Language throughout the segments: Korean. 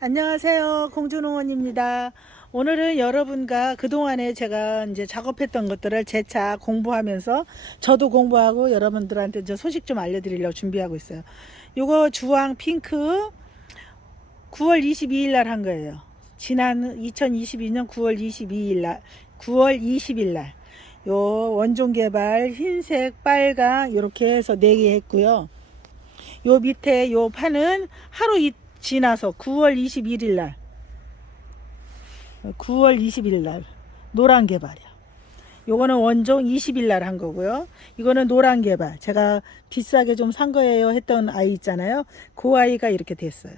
안녕하세요. 공주농원입니다. 오늘은 여러분과 그동안에 제가 이제 작업했던 것들을 재차 공부하면서 저도 공부하고 여러분들한테 저 소식 좀 알려드리려고 준비하고 있어요. 요거 주황 핑크 9월 22일 날 한 거예요. 지난 2022년 9월 22일 날, 9월 20일 날. 요 원종 개발 흰색, 빨강 이렇게 해서 4개 했고요. 요 밑에 요 판은 하루 지나서 9월 21일 날 9월 20일 날 노란 개발이야. 요거는 원종 20일 날 한 거고요. 이거는 노란 개발. 제가 비싸게 좀 산 거예요 했던 아이 있잖아요. 그 아이가 이렇게 됐어요.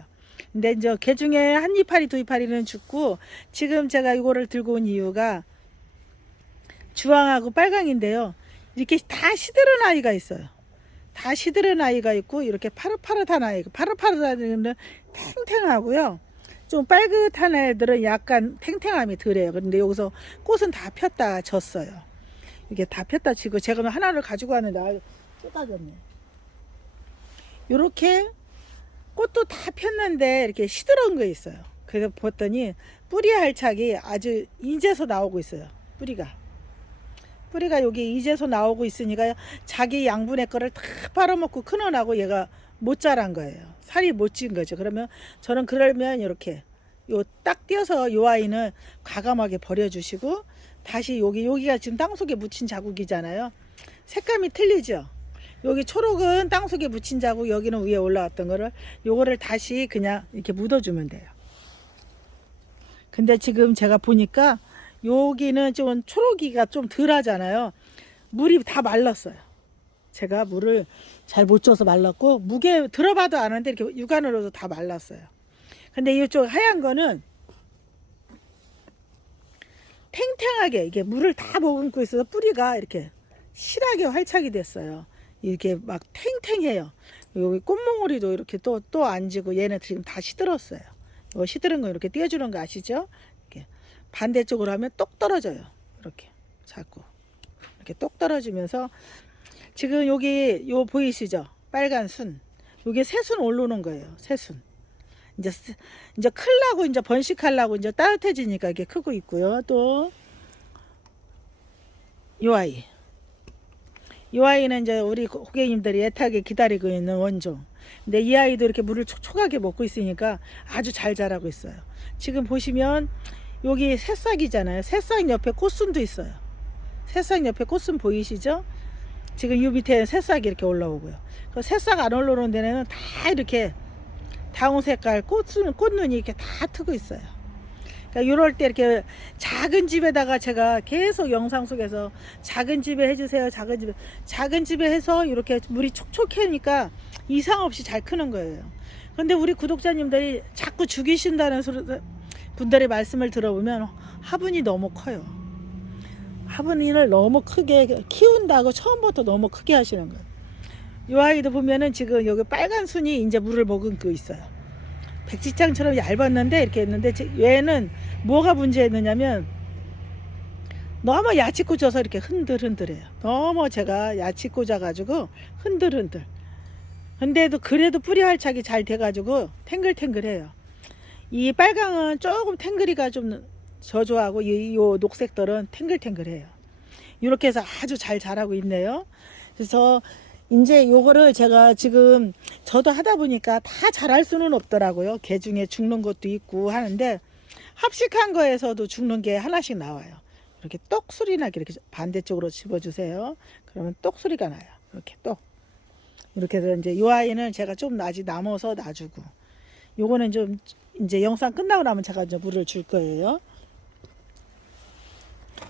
근데 이제 개 중에 한 이파리 두 이파리는 죽고, 지금 제가 이거를 들고 온 이유가 주황하고 빨강인데요. 이렇게 다 시들은 아이가 있어요. 다 시들은 아이가 있고, 이렇게 파릇파릇한 아이가, 파릇파릇한 애는 탱탱하고요. 좀 빨긋한 애들은 약간 탱탱함이 덜해요. 그런데 여기서 꽃은 다 폈다 졌어요. 이게 다 폈다 지고, 제가 하나를 가지고 왔는데 쏟아졌네. 이렇게 꽃도 다 폈는데 이렇게 시들은 거 있어요. 그래서 봤더니 뿌리 할착이 아주 이제서 나오고 있어요. 뿌리가 여기 이제서 나오고 있으니까 자기 양분의 거를 다 빨아먹고 끊어나고 얘가 못 자란 거예요. 살이 못 찐 거죠. 그러면 저는 그러면 이렇게 요 딱 띄어서 요 아이는 과감하게 버려주시고, 다시 여기가 지금 땅속에 묻힌 자국이잖아요. 색감이 틀리죠. 여기 초록은 땅속에 묻힌 자국, 여기는 위에 올라왔던 거를 요거를 다시 그냥 이렇게 묻어주면 돼요. 근데 지금 제가 보니까 여기는 좀 초록이가 좀 덜 하잖아요. 물이 다 말랐어요. 제가 물을 잘 못 줘서 말랐고, 무게 들어봐도 아는데 이렇게 육안으로도 다 말랐어요. 근데 이쪽 하얀 거는 탱탱하게 이게 물을 다 머금고 있어서 뿌리가 이렇게 실하게 활착이 됐어요. 이렇게 막 탱탱해요. 여기 꽃몽오리도 이렇게 또 안 지고, 얘는 지금 다 시들었어요. 이거 시들은 거 이렇게 띄워주는 거 아시죠? 이렇게 반대쪽으로 하면 똑 떨어져요. 이렇게 자꾸 이렇게 똑 떨어지면서, 지금 여기 요 보이시죠? 빨간 순. 요게 새순 올라오는 거예요. 새순. 이제 클라고 이제 번식하려고 이제 따뜻해지니까 이게 크고 있고요. 또 요 아이. 이 아이는 이제 우리 고객님들이 애타게 기다리고 있는 원종. 근데 이 아이도 이렇게 물을 촉촉하게 먹고 있으니까 아주 잘 자라고 있어요. 지금 보시면 여기 새싹이잖아요. 새싹 옆에 꽃순도 있어요. 새싹 옆에 꽃순 보이시죠? 지금 이 밑에 새싹이 이렇게 올라오고요. 그 새싹 안 올라오는 데는 다 이렇게 다운 색깔 꽃눈이 이렇게 다 트고 있어요. 그러니까 이럴 때 이렇게 작은 집에다가 제가 계속 영상 속에서 작은 집에 해주세요. 작은 집에 해서 이렇게 물이 촉촉하니까 이상 없이 잘 크는 거예요. 그런데 우리 구독자님들이 자꾸 죽이신다는 분들의 말씀을 들어보면 화분이 너무 커요. 화분을 너무 크게 키운다고 처음부터 너무 크게 하시는 거예요. 이 아이도 보면은 지금 여기 빨간 순이 이제 물을 머금고 있어요. 백지장처럼 얇았는데 이렇게 했는데, 얘는 뭐가 문제였느냐면 너무 야채 꽂아서 이렇게 흔들흔들해요. 너무 제가 야채 꽂아가지고 흔들흔들. 근데도 그래도 뿌리 활착이 잘 돼가지고 탱글탱글해요. 이 빨강은 조금 탱글이가 좀 저조하고, 이 녹색들은 탱글탱글해요. 이렇게 해서 아주 잘 자라고 있네요. 그래서 이제 요거를 제가 지금 저도 하다 보니까 다 잘할 수는 없더라고요. 개 중에 죽는 것도 있고 하는데, 합식한 거에서도 죽는 게 하나씩 나와요. 이렇게 똑 소리 나게 이렇게 반대쪽으로 집어주세요. 그러면 똑 소리가 나요. 이렇게 똑. 이렇게 해서 이제 이 아이는 제가 좀 아직 남아서 놔주고, 요거는 좀 이제 영상 끝나고 나면 제가 이제 물을 줄 거예요.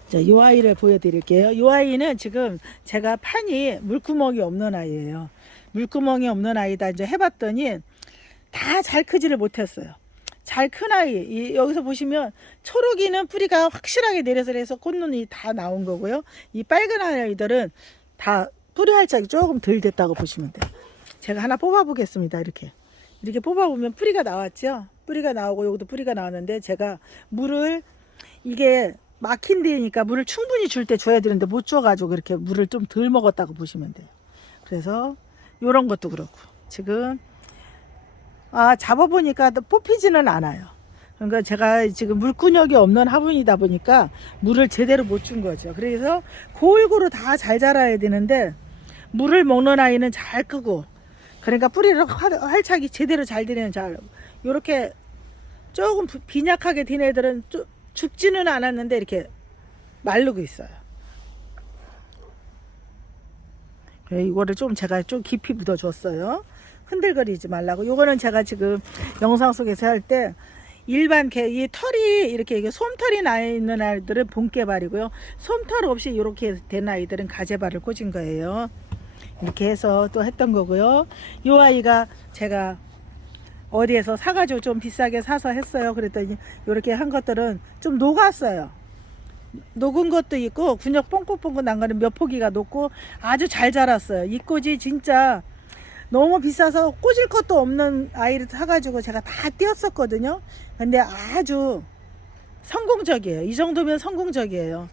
자, 이 아이를 보여드릴게요. 이 아이는 지금 제가 판이 물구멍이 없는 아이예요. 물구멍이 없는 아이다 이제 해봤더니 다 잘 크지를 못했어요. 잘 큰 아이, 여기서 보시면 초록이는 뿌리가 확실하게 내려서 해서 꽃눈이 다 나온 거고요. 이 빨간 아이들은 다 뿌리 활착이 조금 덜 됐다고 보시면 돼요. 제가 하나 뽑아 보겠습니다. 이렇게 뽑아 보면 뿌리가 나왔죠. 뿌리가 나오고 여기도 뿌리가 나왔는데, 제가 물을 이게 막힌 데니까 물을 충분히 줄 때 줘야 되는데 못 줘가지고 이렇게 물을 좀 덜 먹었다고 보시면 돼요. 그래서 요런 것도 그렇고, 지금 잡아보니까 또 뽑히지는 않아요. 그러니까 제가 지금 물근육이 없는 화분이다 보니까 물을 제대로 못 준 거죠. 그래서 골고루 다 잘 자라야 되는데 물을 먹는 아이는 잘 끄고, 그러니까 뿌리를 활착이 제대로 잘 되는 잘, 요렇게 조금 빈약하게 된 애들은 죽지는 않았는데 이렇게 마르고 있어요. 이거를 좀 제가 좀 깊이 묻어줬어요. 흔들거리지 말라고. 요거는 제가 지금 영상 속에서 할 때 일반 이 털이 이렇게 이게 솜털이 나 있는 아이들은 본개발이고요. 솜털 없이 이렇게 된 아이들은 가재발을 꽂은 거예요. 이렇게 해서 또 했던 거고요. 이 아이가 제가 어디에서 사가지고 좀 비싸게 사서 했어요. 그랬더니 이렇게 한 것들은 좀 녹았어요. 녹은 것도 있고 근육 뽕긋뽕긋 난 거는 몇 포기가 녹고 아주 잘 자랐어요. 이 꽃이 진짜 너무 비싸서 꽂을 것도 없는 아이를 사가지고 제가 다 띄었었거든요. 근데 아주 성공적이에요. 이 정도면 성공적이에요.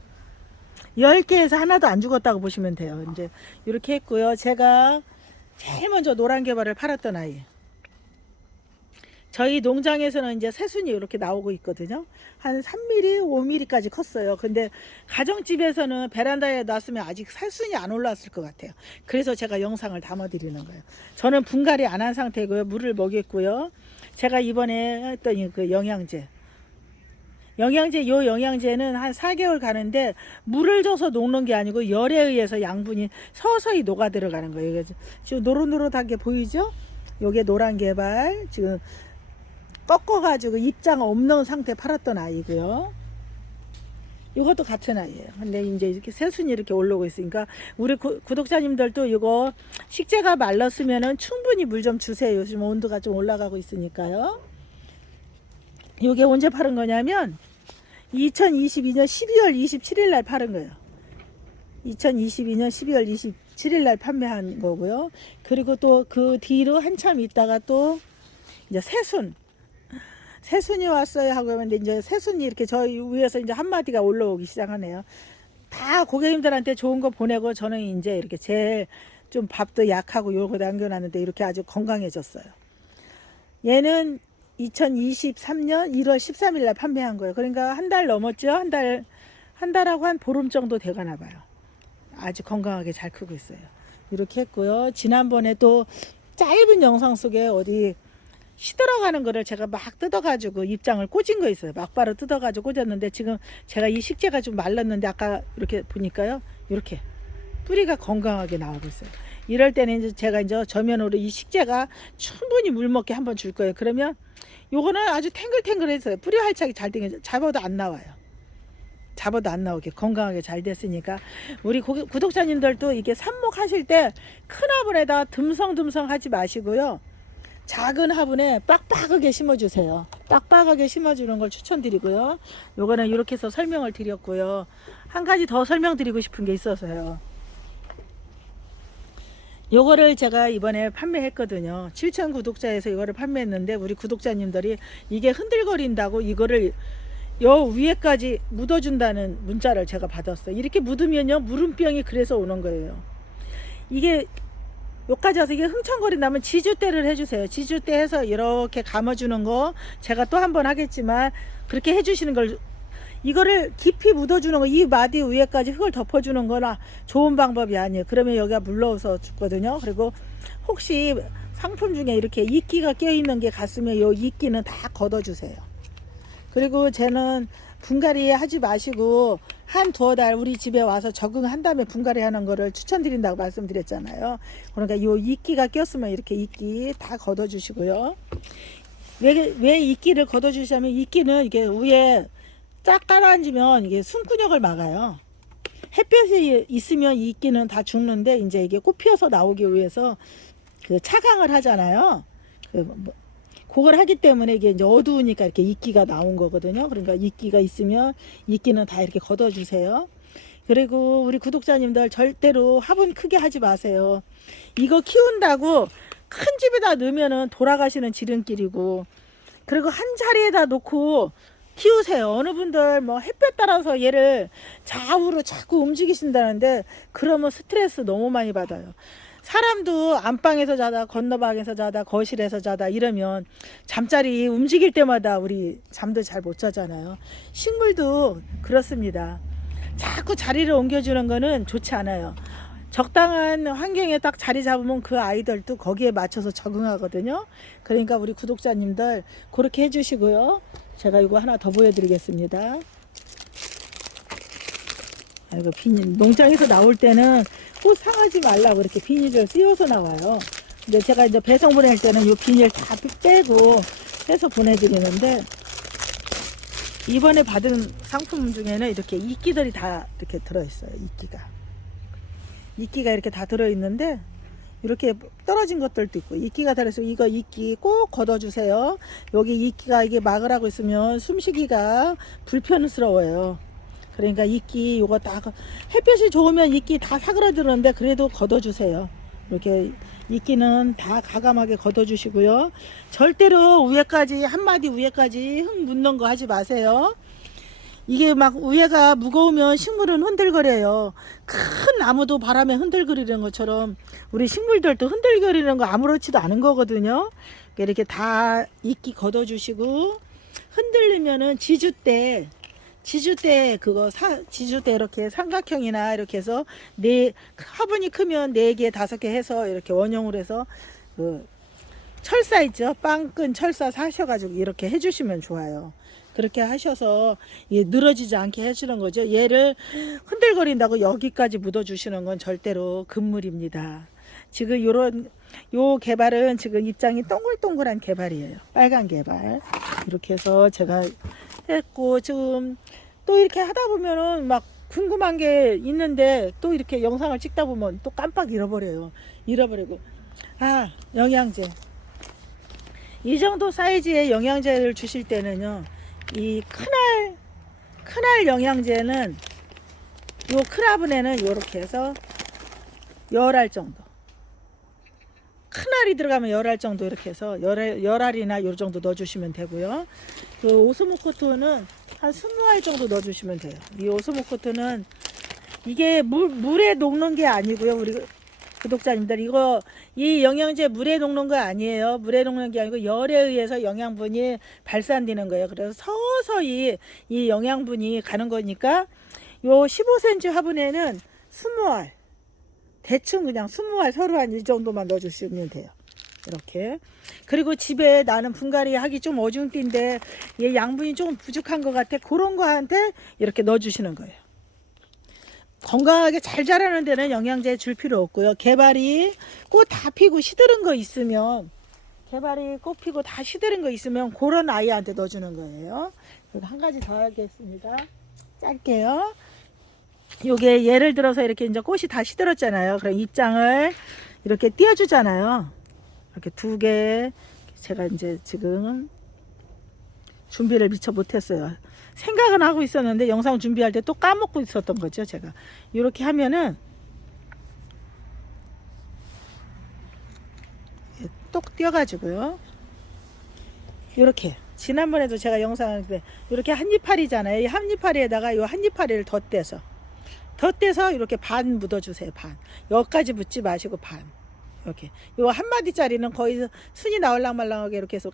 10개에서 하나도 안 죽었다고 보시면 돼요. 이제 이렇게 했고요. 제가 제일 먼저 노란 개발을 팔았던 아이. 저희 농장에서는 이제 새순이 이렇게 나오고 있거든요. 한 3mm, 5mm까지 컸어요. 근데 가정집에서는 베란다에 놨으면 아직 새순이 안 올라왔을 것 같아요. 그래서 제가 영상을 담아 드리는 거예요. 저는 분갈이 안 한 상태고요. 물을 먹였고요. 제가 이번에 했더니 그 영양제, 요 영양제는 한 4개월 가는데 물을 줘서 녹는 게 아니고 열에 의해서 양분이 서서히 녹아 들어가는 거예요. 그래서 지금 노릇노릇하게 보이죠? 요게 노란 개발, 지금 꺾어가지고 입장 없는 상태 팔았던 아이고요. 이것도 같은 아이예요. 근데 이제 이렇게 새순이 이렇게 올라오고 있으니까 우리 구독자님들도 이거 식재가 말랐으면은 충분히 물 좀 주세요. 요즘 온도가 좀 올라가고 있으니까요. 이게 언제 파는 거냐면 2022년 12월 27일 날 파는 거예요. 2022년 12월 27일 날 판매한 거고요. 그리고 또 그 뒤로 한참 있다가 또 이제 새순이 왔어요 하고 하는데 이제 새순이 이렇게 저희 위에서 이제 한 마디가 올라오기 시작하네요. 다 고객님들한테 좋은 거 보내고 저는 이제 이렇게 제일 좀 밥도 약하고 요거 남겨놨는데 이렇게 아주 건강해졌어요. 얘는 2023년 1월 13일 날 판매한 거예요. 그러니까 한 달 넘었죠. 한 달하고 한 보름 정도 돼가나 봐요. 아주 건강하게 잘 크고 있어요. 이렇게 했고요. 지난번에 또 짧은 영상 속에 어디 시들어가는 거를 제가 막 뜯어가지고 입장을 꽂은 거 있어요. 막바로 뜯어가지고 꽂았는데 지금 제가 이 식재가 좀 말랐는데 아까 이렇게 보니까요. 이렇게 뿌리가 건강하게 나오고 있어요. 이럴 때는 이제 제가 이제 저면으로 이 식재가 충분히 물 먹게 한번 줄 거예요. 그러면 요거는 아주 탱글탱글해서요. 뿌리 활착이 잘 되게 잡아도 안 나와요. 잡아도 안 나오게 건강하게 잘 됐으니까 우리 구독자님들도 이게 삽목하실 때 큰 화분에다 듬성듬성 하지 마시고요. 작은 화분에 빡빡하게 심어주세요. 빡빡하게 심어주는 걸 추천드리고요. 요거는 이렇게 해서 설명을 드렸고요. 한 가지 더 설명드리고 싶은 게 있어서요. 요거를 제가 이번에 판매했거든요. 7,000 구독자에서 이거를 판매했는데 우리 구독자님들이 이게 흔들거린다고 이거를 요 위에까지 묻어준다는 문자를 제가 받았어요. 이렇게 묻으면요 물음병이 그래서 오는 거예요. 이게 여기까지 와서 이게 흥청거린다면 지주대를 해주세요. 지주대 해서 이렇게 감아주는 거 제가 또 한 번 하겠지만 그렇게 해주시는 걸, 이거를 깊이 묻어주는 거, 이 마디 위에까지 흙을 덮어주는 거나 좋은 방법이 아니에요. 그러면 여기가 물러서 죽거든요. 그리고 혹시 상품 중에 이렇게 이끼가 껴있는 게 갔으면 이 이끼는 다 걷어주세요. 그리고 쟤는 분갈이 하지 마시고 한 두어 달 우리 집에 와서 적응한 다음에 분갈이 하는 거를 추천드린다고 말씀드렸잖아요. 그러니까 요 이끼가 꼈으면 이렇게 이끼 다 걷어 주시고요. 왜 이끼를 걷어 주시냐면 이끼는 이게 위에 쫙 깔아앉으면 이게 숨근육을 막아요. 햇볕이 있으면 이 이끼는 다 죽는데 이제 이게 꽃 피어서 나오기 위해서 그 차강을 하잖아요. 그걸 하기 때문에 이게 이제 어두우니까 이렇게 이끼가 나온 거거든요. 그러니까 이끼가 있으면 이끼는 다 이렇게 걷어주세요. 그리고 우리 구독자님들 절대로 화분 크게 하지 마세요. 이거 키운다고 큰 집에다 넣으면은 돌아가시는 지름길이고, 그리고 한 자리에다 놓고 키우세요. 어느 분들 뭐 햇볕 따라서 얘를 좌우로 자꾸 움직이신다는데 그러면 스트레스 너무 많이 받아요. 사람도 안방에서 자다 건너방에서 자다 거실에서 자다 이러면 잠자리 움직일 때마다 우리 잠도 잘 못 자잖아요. 식물도 그렇습니다. 자꾸 자리를 옮겨주는 거는 좋지 않아요. 적당한 환경에 딱 자리 잡으면 그 아이들도 거기에 맞춰서 적응하거든요. 그러니까 우리 구독자님들 그렇게 해주시고요. 제가 이거 하나 더 보여드리겠습니다. 이거 비닐, 농장에서 나올 때는 꽃 상하지 말라고 이렇게 비닐을 씌워서 나와요. 근데 제가 이제 배송 보낼 때는 이 비닐 다 빼고 해서 보내드리는데, 이번에 받은 상품 중에는 이렇게 이끼들이 다 이렇게 들어있어요. 이끼가 이렇게 다 들어있는데, 이렇게 떨어진 것들도 있고, 이끼가 달아서 이거 이끼 꼭 걷어주세요. 여기 이끼가 이게 막으라고 있으면 숨쉬기가 불편스러워요. 그러니까 이끼 요거 다 햇볕이 좋으면 이끼 다 사그라드는데 그래도 걷어주세요. 이렇게 이끼는 다 가감하게 걷어주시고요. 절대로 위에까지 한마디 위에까지 흙 묻는 거 하지 마세요. 이게 막 위에가 무거우면 식물은 흔들거려요. 큰 나무도 바람에 흔들거리는 것처럼 우리 식물들도 흔들거리는 거 아무렇지도 않은 거거든요. 이렇게 다 이끼 걷어주시고, 흔들리면은 지주대 그거 지주대 이렇게 삼각형이나 이렇게 해서 화분이 크면 4개 5개 해서 이렇게 원형으로 해서 그 철사 있죠, 빵끈 철사 사셔가지고 이렇게 해주시면 좋아요. 그렇게 하셔서 늘어지지 않게 해주는 거죠. 얘를 흔들거린다고 여기까지 묻어주시는 건 절대로 금물입니다. 지금 요 개발은 지금 입장이 동글동글한 개발이에요. 빨간 개발. 이렇게 해서 제가 했고, 지금 또 이렇게 하다 보면은 막 궁금한 게 있는데 또 이렇게 영상을 찍다 보면 또 깜빡 잃어버리고, 영양제. 이 정도 사이즈의 영양제를 주실 때는요, 이 큰알 영양제는 요 큰화분에는 요렇게 해서 10알 정도, 큰알이 들어가면 10알 정도 이렇게 해서 10알이나 요 정도 넣어주시면 되고요. 그 오스모코토는 한 20알 정도 넣어주시면 돼요. 이 오스모코토는 이게 물에 녹는 게 아니고요. 우리 구독자님들, 이 영양제 물에 녹는 거 아니에요. 물에 녹는 게 아니고 열에 의해서 영양분이 발산되는 거예요. 그래서 서서히 이 영양분이 가는 거니까 요 15cm 화분에는 20알, 대충 그냥 20알 서로 한 이 정도만 넣어주시면 돼요. 이렇게. 그리고 집에 나는 분갈이 하기 좀 어중뛴데 얘 양분이 조금 부족한 것 같아, 그런 거한테 이렇게 넣어주시는 거예요. 건강하게 잘 자라는 데는 영양제 줄 필요 없고요. 개발이 꽃 다 피고 시드른 거 있으면, 그런 아이한테 넣어주는 거예요. 그리고 한 가지 더 하겠습니다. 짧게요. 요게 예를 들어서 이렇게 이제 꽃이 다 시들었잖아요. 그럼 입장을 이렇게 띄워주잖아요. 이렇게 2개. 제가 이제 지금 준비를 미처 못했어요. 생각은 하고 있었는데 영상 준비할 때 또 까먹고 있었던 거죠. 제가 이렇게 하면은 똑 띄어가지고요. 이렇게 지난번에도 제가 영상을 이렇게 한입파리잖아요. 이 한입파리에다가 이 한입파리를 덧대서 이렇게 반 묻어주세요. 반. 여기까지 묻지 마시고 반. 이렇게. 요 한 마디짜리는 거의 순이 나올랑말랑하게 이렇게 해서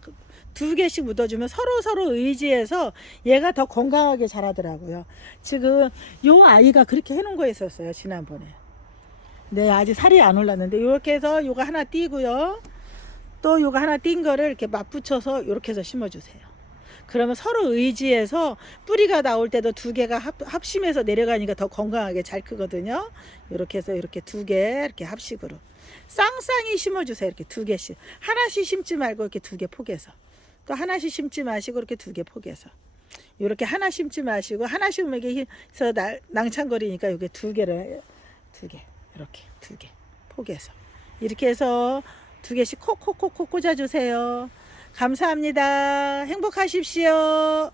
2개씩 묻어주면 서로 의지해서 얘가 더 건강하게 자라더라고요. 지금 요 아이가 그렇게 해놓은 거였었어요, 지난번에. 네, 아직 살이 안 올랐는데 이렇게 해서 요거 하나 띄고요. 또 요거 하나 띈 거를 이렇게 맞붙여서 이렇게 해서 심어주세요. 그러면 서로 의지해서 뿌리가 나올 때도 2개가 합심해서 내려가니까 더 건강하게 잘 크거든요. 이렇게 해서 이렇게 2개 이렇게 합식으로 쌍쌍이 심어주세요. 이렇게 2개씩. 하나씩 심지 말고 이렇게 2개 포개서. 또 하나씩 심지 마시고 이렇게 2개 포개서. 이렇게 하나 심지 마시고 하나씩 이렇게 해서 낭창거리니까 이게 2개 이렇게 2개 포개서. 이렇게 해서 2개씩 콕콕콕콕 꽂아주세요. 감사합니다. 행복하십시오.